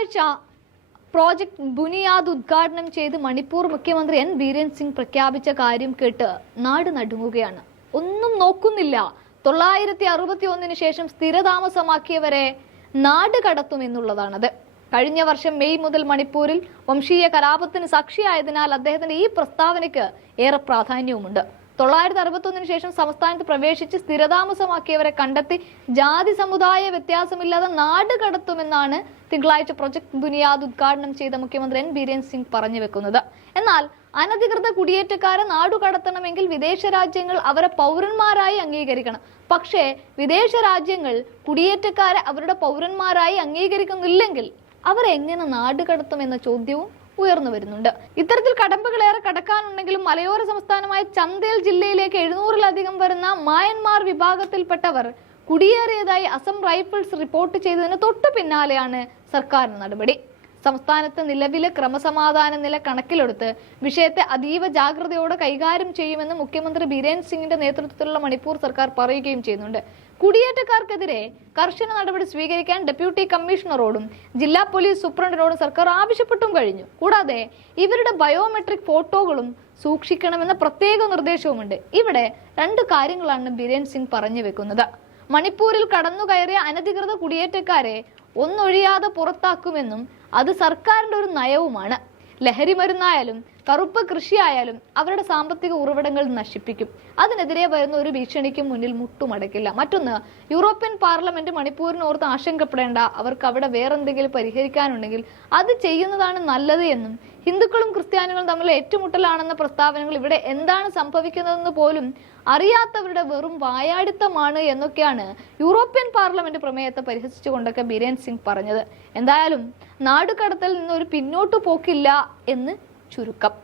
തിങ്കളാഴ്ച പ്രോജക്ട് ബുനിയാദ് ഉദ്ഘാടനം ചെയ്ത് മണിപ്പൂർ മുഖ്യമന്ത്രി എൻ ബീരൻ സിംഗ് പ്രഖ്യാപിച്ച കാര്യം കേട്ട് നാട് നടുങ്ങുകയാണ്. ഒന്നും നോക്കുന്നില്ല. തൊള്ളായിരത്തി അറുപത്തി ഒന്നിന് ശേഷം സ്ഥിരതാമസമാക്കിയവരെ നാട് കടത്തും എന്നുള്ളതാണത് കഴിഞ്ഞ വർഷം മെയ് മുതൽ മണിപ്പൂരിൽ വംശീയ കലാപത്തിന് സാക്ഷിയായതിനാൽ അദ്ദേഹത്തിന്റെ ഈ പ്രസ്താവനയ്ക്ക് ഏറെ പ്രാധാന്യവുമുണ്ട്. തൊള്ളായിരത്തി അറുപത്തൊന്നിന് ശേഷം സംസ്ഥാനത്ത് പ്രവേശിച്ച് സ്ഥിരതാമസമാക്കിയവരെ കണ്ടെത്തി ജാതി സമുദായ വ്യത്യാസമില്ലാതെ നാട് കടത്തുമെന്നാണ് തിങ്കളാഴ്ച പ്രൊജക്ട് ബുനിയാദ് ഉദ്ഘാടനം ചെയ്ത മുഖ്യമന്ത്രി എൻ ബീരേൻ സിംഗ് പറഞ്ഞു വെക്കുന്നത്. എന്നാൽ അനധികൃത കുടിയേറ്റക്കാരെ നാടു കടത്തണമെങ്കിൽ വിദേശ രാജ്യങ്ങൾ അവരെ പൗരന്മാരായി അംഗീകരിക്കണം. പക്ഷേ വിദേശ രാജ്യങ്ങൾ കുടിയേറ്റക്കാരെ അവരുടെ പൗരന്മാരായി അംഗീകരിക്കുന്നില്ലെങ്കിൽ അവരെങ്ങനെ എന്ന ചോദ്യവും ഉയർന്നു വരുന്നുണ്ട്. ഇത്തരത്തിൽ കടമ്പകളേറെ കടക്കാനുണ്ടെങ്കിലും മലയോര സംസ്ഥാനമായ ചന്തേൽ ജില്ലയിലേക്ക് എഴുന്നൂറിലധികം വരുന്ന മായന്മാർ വിഭാഗത്തിൽപ്പെട്ടവർ കുടിയേറിയതായി അസം റൈഫിൾസ് റിപ്പോർട്ട് ചെയ്തതിന് തൊട്ടു പിന്നാലെയാണ് സർക്കാരിന്റെ നടപടി. സംസ്ഥാനത്ത് നിലവിലെ ക്രമസമാധാന നില കണക്കിലെടുത്ത് വിഷയത്തെ അതീവ ജാഗ്രതയോടെ കൈകാര്യം ചെയ്യുമെന്ന് മുഖ്യമന്ത്രി ബിരേൻ സിംഗിന്റെ നേതൃത്വത്തിലുള്ള മണിപ്പൂർ സർക്കാർ പറയുകയും ചെയ്യുന്നുണ്ട്. കുടിയേറ്റക്കാർക്കെതിരെ കർശന നടപടി സ്വീകരിക്കാൻ ഡെപ്യൂട്ടി കമ്മീഷണറോടും ജില്ലാ പോലീസ് സൂപ്രണ്ടിനോടും സർക്കാർ ആവശ്യപ്പെട്ടും കഴിഞ്ഞു. കൂടാതെ ഇവരുടെ ബയോമെട്രിക് ഫോട്ടോകളും സൂക്ഷിക്കണമെന്ന പ്രത്യേക നിർദ്ദേശവുമുണ്ട്. ഇവിടെ രണ്ട് കാര്യങ്ങളാണ് ബിരേൻ സിംഗ് പറഞ്ഞു വെക്കുന്നത്. മണിപ്പൂരിൽ കടന്നു കയറിയ അനധികൃത കുടിയേറ്റക്കാരെ ഒന്നൊഴിയാതെ പുറത്താക്കുമെന്നും അത് സർക്കാരിന്റെ ഒരു നയവുമാണ്. ലഹരി മരുന്നായാലും കറുപ്പ് കൃഷിയായാലും അവരുടെ സാമ്പത്തിക ഉറവിടങ്ങൾ നശിപ്പിക്കും. അതിനെതിരെ വരുന്ന ഒരു ഭീഷണിക്കും മുന്നിൽ മുട്ടുമടക്കില്ല മറ്റൊന്ന് യൂറോപ്യൻ പാർലമെന്റ് മണിപ്പൂരിന് ഓർത്ത് ആശങ്കപ്പെടേണ്ട. അവർക്ക് അവിടെ വേറെന്തെങ്കിലും പരിഹരിക്കാനുണ്ടെങ്കിൽ അത് ചെയ്യുന്നതാണ് നല്ലത് എന്നും ഹിന്ദുക്കളും ക്രിസ്ത്യാനികളും തമ്മിൽ ഏറ്റുമുട്ടലാണെന്ന പ്രസ്താവനകൾ ഇവിടെ എന്താണ് സംഭവിക്കുന്നതെന്ന് പോലും അറിയാത്തവരുടെ വെറും വായാടിത്തമാണ് എന്നൊക്കെയാണ് യൂറോപ്യൻ പാർലമെന്റ് പ്രമേയത്തെ പരിഹസിച്ചുകൊണ്ടൊക്കെ ബിരേൻ സിംഗ് പറഞ്ഞത്. എന്തായാലും നാടുകടത്തിൽ നിന്ന് ഒരു പിന്നോട്ടു പോക്കില്ല എന്ന് ಚುರುಕಪ್